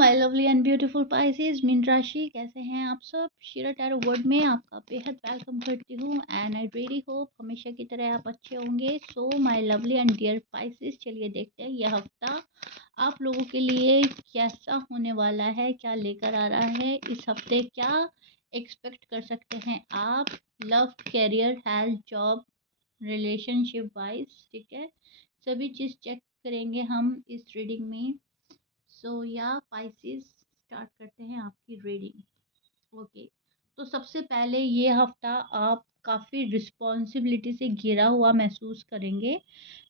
My lovely and beautiful Pisces mean राशि, कैसे हैं आप सब? शिरा टैरो वर्ड में आपका बेहद वेलकम करती हूँ एंड आई रियली होप हमेशा की तरह आप अच्छे होंगे। So my lovely and dear Pisces, चलिए देखते हैं यह हफ्ता आप लोगों के लिए कैसा होने वाला है, क्या लेकर आ रहा है। इस हफ्ते क्या एक्सपेक्ट कर सकते हैं आप, love, career, health, job, relationship wise, ठीक है। सभी चीज़ चेक करेंगे हम इस रीडिंग में। सो या पाइसेस, स्टार्ट करते हैं आपकी रीडिंग। ओके, तो सबसे पहले ये हफ्ता आप काफ़ी रिस्पॉन्सिबिलिटी से घिरा हुआ महसूस करेंगे।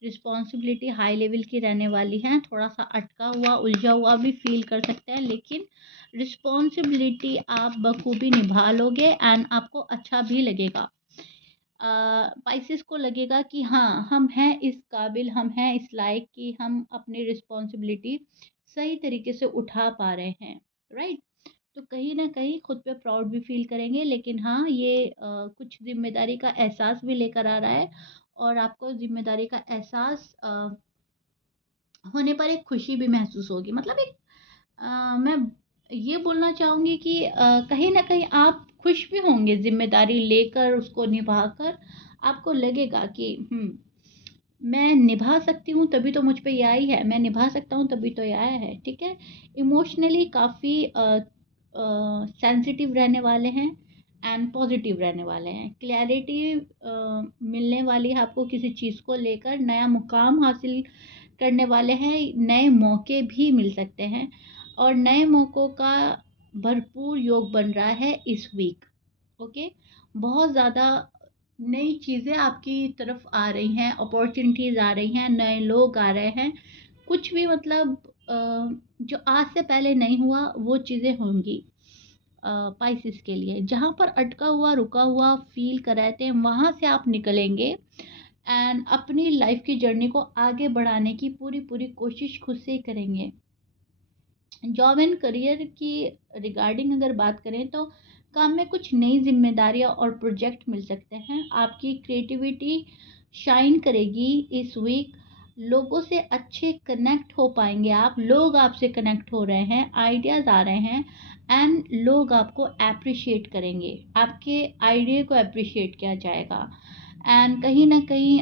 रिस्पॉन्सिबिलिटी हाई लेवल की रहने वाली है, थोड़ा सा अटका हुआ उलझा हुआ भी फील कर सकते हैं, लेकिन रिस्पॉन्सिबिलिटी आप बखूबी निभा लोगे एंड आपको अच्छा भी लगेगा। पाइसेस को लगेगा कि हाँ, हम हैं इस काबिल, हम हैं इस लायक कि हम अपनी रिस्पॉन्सिबिलिटी सही तरीके से उठा पा रहे हैं, राइट। तो कहीं ना कहीं खुद पे प्राउड भी फील करेंगे, लेकिन हाँ, ये कुछ जिम्मेदारी का एहसास भी लेकर आ रहा है और आपको जिम्मेदारी का एहसास होने पर एक खुशी भी महसूस होगी। मतलब एक मैं ये बोलना चाहूँगी कि कहीं न कहीं आप खुश भी होंगे ज़िम्मेदारी लेकर, उसको निभाकर। आपको लगेगा कि मैं निभा सकती हूँ तभी तो मुझ पे ये आई है, मैं निभा सकता हूँ तभी तो ये आया है, ठीक है। इमोशनली काफ़ी सेंसिटिव रहने वाले हैं एंड पॉजिटिव रहने वाले हैं। क्लैरिटी मिलने वाली है आपको किसी चीज़ को लेकर, नया मुकाम हासिल करने वाले हैं, नए मौके भी मिल सकते हैं और नए मौक़ों का भरपूर योग बन रहा है इस वीक। ओके, बहुत ज़्यादा नई चीज़ें आपकी तरफ आ रही हैं, अपॉर्चुनिटीज़ आ रही हैं, नए लोग आ रहे हैं। कुछ भी मतलब जो आज से पहले नहीं हुआ वो चीज़ें होंगी पाइसेस के लिए। जहाँ पर अटका हुआ रुका हुआ फील कर रहे थे, वहाँ से आप निकलेंगे एंड अपनी लाइफ की जर्नी को आगे बढ़ाने की पूरी पूरी कोशिश खुद से ही करेंगे। जॉब एंड करियर की रिगार्डिंग अगर बात करें तो काम में कुछ नई जिम्मेदारियां और प्रोजेक्ट मिल सकते हैं। आपकी क्रिएटिविटी शाइन करेगी इस वीक। लोगों से अच्छे कनेक्ट हो पाएंगे आप, लोग आपसे कनेक्ट हो रहे हैं, आइडियाज़ आ रहे हैं एंड लोग आपको अप्रिशिएट करेंगे, आपके आइडिया को अप्रिशिएट किया जाएगा एंड कहीं ना कहीं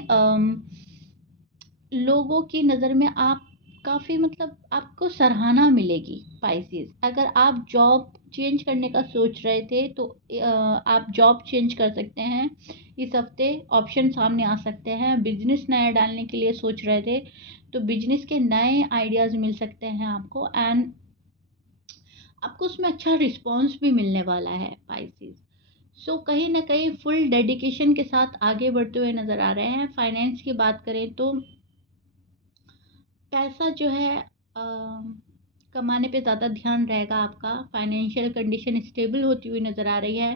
लोगों की नज़र में आप काफ़ी मतलब आपको सराहना मिलेगी। पाइसेस, अगर आप जॉब चेंज करने का सोच रहे थे तो आप जॉब चेंज कर सकते हैं इस हफ्ते। ऑप्शन सामने आ सकते हैं। बिजनेस नया डालने के लिए सोच रहे थे तो बिजनेस के नए आइडियाज़ मिल सकते हैं आपको एंड आपको उसमें अच्छा रिस्पॉन्स भी मिलने वाला है पाइसेस। सो कहीं ना कहीं फुल डेडिकेशन के साथ आगे बढ़ते हुए नज़र आ रहे हैं। फाइनेंस की बात करें तो पैसा जो है कमाने पे ज़्यादा ध्यान रहेगा आपका। फाइनेंशियल कंडीशन स्टेबल होती हुई नज़र आ रही है।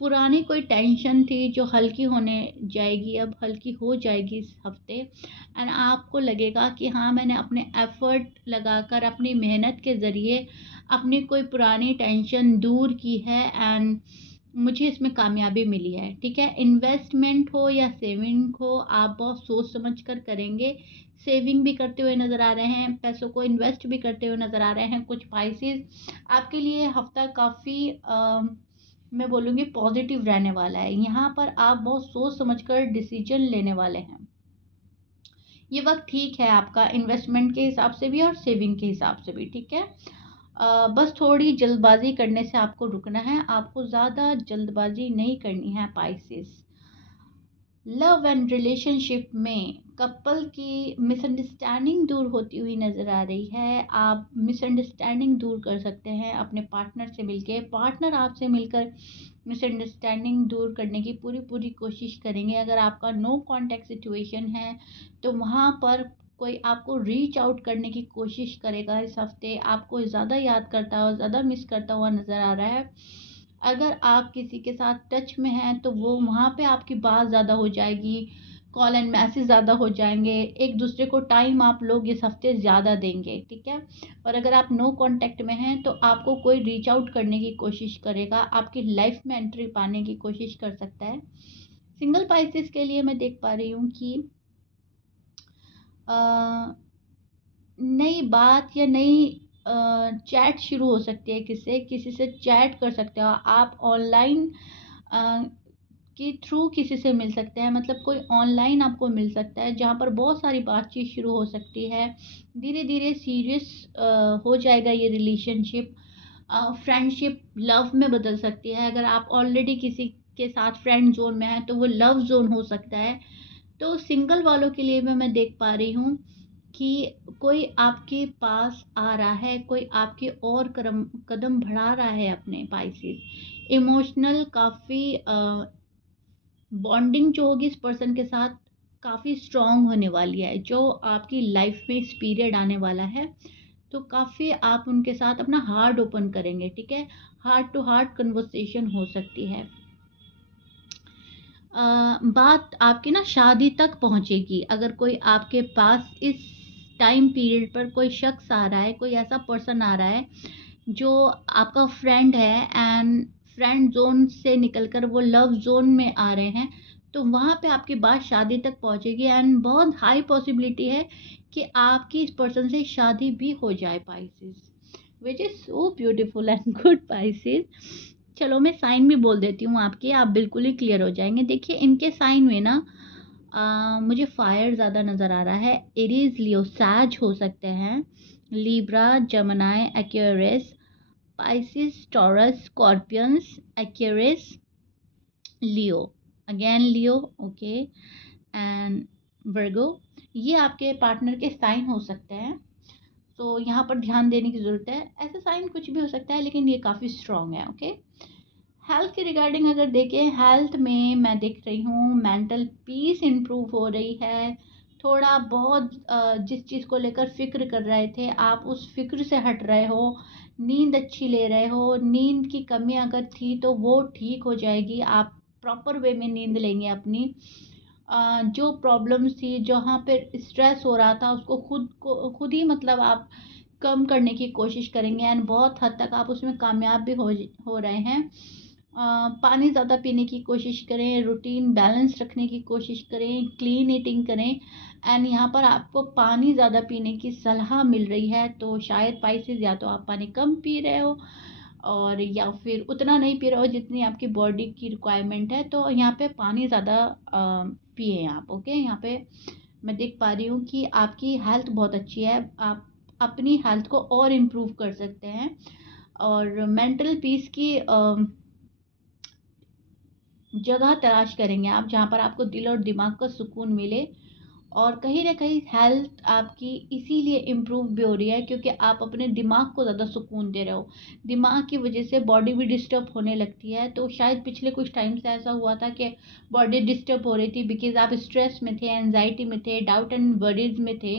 पुरानी कोई टेंशन थी जो हल्की होने जाएगी, अब हल्की हो जाएगी इस हफ्ते एंड आपको लगेगा कि हाँ, मैंने अपने एफर्ट लगाकर अपनी मेहनत के ज़रिए अपनी कोई पुरानी टेंशन दूर की है एंड मुझे इसमें कामयाबी मिली है, ठीक है। इन्वेस्टमेंट हो या सेविंग हो, आप बहुत सोच समझ कर करेंगे। सेविंग भी करते हुए नज़र आ रहे हैं, पैसों को इन्वेस्ट भी करते हुए नज़र आ रहे हैं कुछ पाइसेस। आपके लिए हफ्ता काफ़ी मैं बोलूँगी पॉजिटिव रहने वाला है। यहाँ पर आप बहुत सोच समझकर डिसीजन लेने वाले हैं। ये वक्त ठीक है आपका, इन्वेस्टमेंट के हिसाब से भी और सेविंग के हिसाब से भी, ठीक है। बस थोड़ी जल्दबाजी करने से आपको रुकना है, आपको ज़्यादा जल्दबाजी नहीं करनी है पाइसेस। लव एंड रिलेशनशिप में कपल की मिसअंडरस्टैंडिंग दूर होती हुई नज़र आ रही है। आप मिसअंडरस्टैंडिंग दूर कर सकते हैं अपने पार्टनर से मिलके। पार्टनर आपसे मिलकर मिसअंडरस्टैंडिंग दूर करने की पूरी पूरी कोशिश करेंगे। अगर आपका नो कांटेक्ट सिचुएशन है तो वहाँ पर कोई आपको रीच आउट करने की कोशिश करेगा इस हफ्ते। आपको ज़्यादा याद करता हुआ, ज़्यादा मिस करता हुआ नज़र आ रहा है। अगर आप किसी के साथ टच में हैं तो वो वहाँ पे आपकी बात ज़्यादा हो जाएगी, कॉल एंड मैसेज ज़्यादा हो जाएंगे, एक दूसरे को टाइम आप लोग इस हफ्ते ज़्यादा देंगे, ठीक है। और अगर आप नो कांटेक्ट में हैं तो आपको कोई रीच आउट करने की कोशिश करेगा, आपकी लाइफ में एंट्री पाने की कोशिश कर सकता है। सिंगल पाइसेस के लिए मैं देख पा रही हूँ कि नई बात या नई चैट शुरू हो सकती है, किसी से चैट कर सकते हो आप ऑनलाइन के थ्रू, किसी से मिल सकते हैं, मतलब कोई ऑनलाइन आपको मिल सकता है जहाँ पर बहुत सारी बातचीत शुरू हो सकती है। धीरे धीरे सीरियस हो जाएगा ये रिलेशनशिप, फ्रेंडशिप लव में बदल सकती है। अगर आप ऑलरेडी किसी के साथ फ्रेंड जोन में हैं तो वो लव जोन हो सकता है। तो सिंगल वालों के लिए भी मैं देख पा रही हूँ कि कोई आपके पास आ रहा है, कोई आपके और कदम बढ़ा रहा है अपने पाइसेस। इमोशनल काफ़ी बॉन्डिंग जो होगी इस पर्सन के साथ काफ़ी स्ट्रॉन्ग होने वाली है। जो आपकी लाइफ में इस पीरियड आने वाला है, तो काफ़ी आप उनके साथ अपना हार्ट ओपन करेंगे, ठीक है। हार्ट टू हार्ट कन्वर्सेशन हो सकती है। बात आपकी ना शादी तक पहुंचेगी। अगर कोई आपके पास इस टाइम पीरियड पर कोई शख्स आ रहा है, कोई ऐसा पर्सन आ रहा है जो आपका फ्रेंड है एंड फ्रेंड जोन से निकलकर वो लव जोन में आ रहे हैं, तो वहाँ पे आपकी बात शादी तक पहुंचेगी एंड बहुत हाई पॉसिबिलिटी है कि आपकी इस पर्सन से शादी भी हो जाए Pisces, which is so beautiful and good Pisces. चलो मैं साइन भी बोल देती हूँ आपके, आप बिल्कुल ही क्लियर हो जाएंगे। देखिए इनके साइन में ना मुझे फायर ज़्यादा नज़र आ रहा है। एरीज, लियो, सैज हो सकते हैं, Libra, Gemini, Aquarius, Pisces, Taurus, Scorpions, Aquarius, Leo, again Leo, okay, and Virgo. ये आपके पार्टनर के साइन हो सकते हैं, तो यहाँ पर ध्यान देने की ज़रूरत है। ऐसा साइन कुछ भी हो सकता है लेकिन ये काफ़ी स्ट्रॉन्ग है, ओके। हेल्थ के रिगार्डिंग अगर देखें, हेल्थ में मैं देख रही हूँ मेंटल पीस इम्प्रूव हो रही है। थोड़ा बहुत जिस चीज़ को लेकर फ़िक्र कर रहे थे आप, उस फ़िक्र से हट रहे हो। नींद अच्छी ले रहे हो। नींद की कमी अगर थी तो वो ठीक हो जाएगी, आप प्रॉपर वे में नींद लेंगे अपनी। जो प्रॉब्लम्स थी, जहाँ पे स्ट्रेस हो रहा था, उसको खुद ही मतलब आप कम करने की कोशिश करेंगे एंड बहुत हद तक आप उसमें कामयाब भी हो रहे हैं। पानी ज़्यादा पीने की कोशिश करें, रूटीन बैलेंस रखने की कोशिश करें, क्लीन ईटिंग करें एंड यहाँ पर आपको पानी ज़्यादा पीने की सलाह मिल रही है। तो शायद पाइसेस या तो आप पानी कम पी रहे हो और या फिर उतना नहीं पी रहे हो जितनी आपकी बॉडी की रिक्वायरमेंट है। तो यहाँ पे पानी ज़्यादा पिए आप, ओके। यहाँ पे मैं देख पा रही हूँ कि आपकी हेल्थ बहुत अच्छी है, आप अपनी हेल्थ को और इम्प्रूव कर सकते हैं। और मेंटल पीस की जगह तलाश करेंगे आप जहाँ पर आपको दिल और दिमाग का सुकून मिले। और कहीं ना कहीं हेल्थ आपकी इसीलिए इम्प्रूव भी हो रही है क्योंकि आप अपने दिमाग को ज़्यादा सुकून दे रहे हो। दिमाग की वजह से बॉडी भी डिस्टर्ब होने लगती है। तो शायद पिछले कुछ टाइम से ऐसा हुआ था कि बॉडी डिस्टर्ब हो रही थी बिकॉज आप स्ट्रेस में थे, एनजाइटी में थे, डाउट एंड वरीज में थे।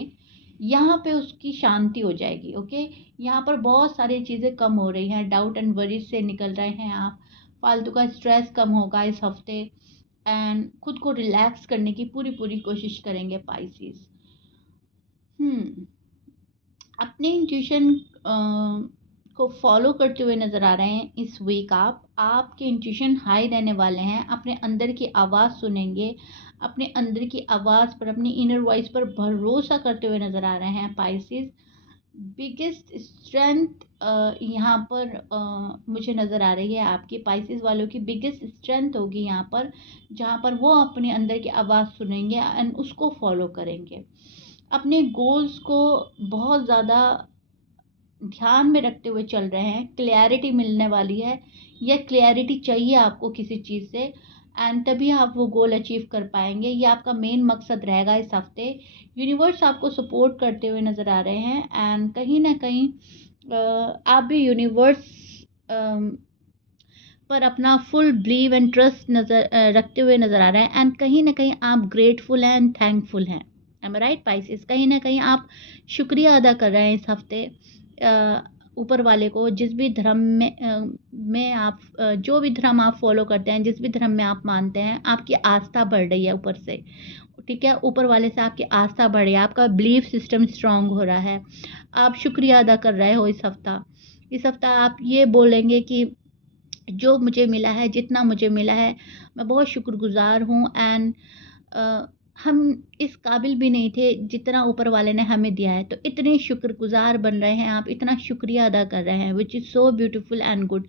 यहाँ पे उसकी शांति हो जाएगी, ओके। यहाँ पर बहुत सारी चीज़ें कम हो रही हैं, डाउट एंड वरीज से निकल रहे हैं आप। फालतू का स्ट्रेस कम होगा इस हफ्ते एंड खुद को रिलैक्स करने की पूरी पूरी कोशिश करेंगे पाइसेस। अपने इंट्यूशन को फॉलो करते हुए नज़र आ रहे हैं इस वीक। आपके इंट्यूशन हाई रहने वाले हैं। अपने अंदर की आवाज़ सुनेंगे, अपने अंदर की आवाज़ पर, अपनी इनर वॉइस पर भरोसा करते हुए नज़र आ रहे हैं पाइसेस। बिगेस्ट स्ट्रेंथ यहाँ पर मुझे नज़र आ रही है आपकी पाइसेस वालों की बिगेस्ट स्ट्रेंथ होगी यहाँ पर, जहाँ पर वो अपने अंदर की आवाज़ सुनेंगे एंड उसको फॉलो करेंगे। अपने गोल्स को बहुत ज़्यादा ध्यान में रखते हुए चल रहे हैं। क्लैरिटी मिलने वाली है, या क्लैरिटी चाहिए आपको किसी चीज़ से एंड तभी आप वो गोल अचीव कर पाएंगे। ये आपका मेन मकसद रहेगा इस हफ्ते। यूनिवर्स आपको सपोर्ट करते हुए नज़र आ रहे हैं एंड कहीं ना कहीं आप भी यूनिवर्स पर अपना फुल बिलीव एंड ट्रस्ट रखते हुए नज़र आ रहे हैं एंड कहीं ना कहीं आप ग्रेटफुल हैं एंड थैंकफुल हैं। एम आई राइट पाइसेस? कहीं ना कहीं आप शुक्रिया अदा कर रहे हैं इस हफ्ते ऊपर वाले को। जिस भी धर्म में आप जो भी धर्म आप फॉलो करते हैं, जिस भी धर्म में आप मानते हैं, आपकी आस्था बढ़ रही है ऊपर से, ठीक है। ऊपर वाले से आपकी आस्था बढ़ रही है, आपका बिलीफ सिस्टम स्ट्रांग हो रहा है, आप शुक्रिया अदा कर रहे हो इस हफ्ता आप ये बोलेंगे कि जो मुझे मिला है, जितना मुझे मिला है, मैं बहुत शुक्रगुजार हूँ एंड हम इस काबिल भी नहीं थे जितना ऊपर वाले ने हमें दिया है, तो इतने शुक्रगुज़ार बन रहे हैं आप, इतना शुक्रिया अदा कर रहे हैं, which is so beautiful and good.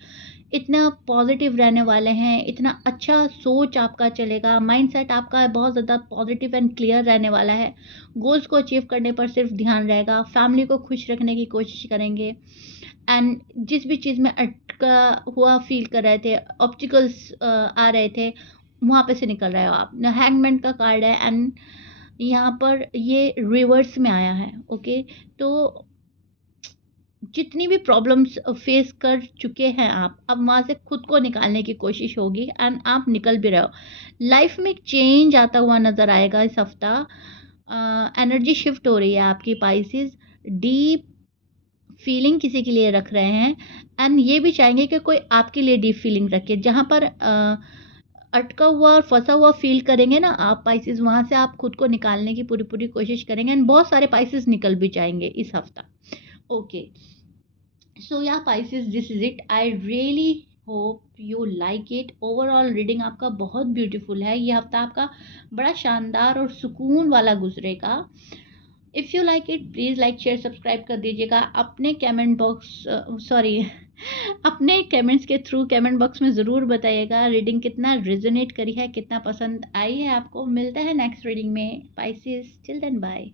इतना पॉज़िटिव रहने वाले हैं, इतना अच्छा सोच आपका चलेगा, माइंडसेट आपका बहुत ज़्यादा पॉज़िटिव एंड क्लियर रहने वाला है। गोल्स को अचीव करने पर सिर्फ़ ध्यान रहेगा, फैमिली को खुश रखने की कोशिश करेंगे एंड जिस भी चीज़ में अटका हुआ फ़ील कर रहे थे, ऑब्स्टिकल्स आ रहे थे, वहाँ पे से निकल रहे हो आप। हैंगमैन का कार्ड है एंड यहाँ पर ये रिवर्स में आया है, ओके? तो जितनी भी प्रॉब्लम्स फेस कर चुके हैं आप, अब वहाँ से खुद को निकालने की कोशिश होगी एंड आप निकल भी रहे हो। लाइफ में एक चेंज आता हुआ नज़र आएगा इस हफ्ता। एनर्जी शिफ्ट हो रही है आपकी पाइसेस, डीप फीलिंग किसी के लिए रख रहे हैं एंड ये भी चाहेंगे कि कोई आपके लिए डीप फीलिंग रखे। जहाँ पर अटका हुआ और फँसा हुआ फ़ील करेंगे ना आप पाइसेस, वहाँ से आप खुद को निकालने की पूरी-पूरी कोशिश करेंगे एंड बहुत सारे पाइसेस निकल भी जाएँगे इस हफ्ता। ओके, सो या Pisces, this is it. I really hope you like it. Overall reading आपका बहुत ब्यूटीफुल है। ये हफ्ता आपका बड़ा शानदार और सुकून वाला गुज़रेगा। If you like it please like, share, subscribe कर दीजिएगा। अपने कमेंट बॉक्स सॉरी अपने कमेंट्स के थ्रू कमेंट बॉक्स में ज़रूर बताइएगा रीडिंग कितना रेजोनेट करी है, कितना पसंद आई है आपको। मिलता है नेक्स्ट रीडिंग में। Pisces, till then bye.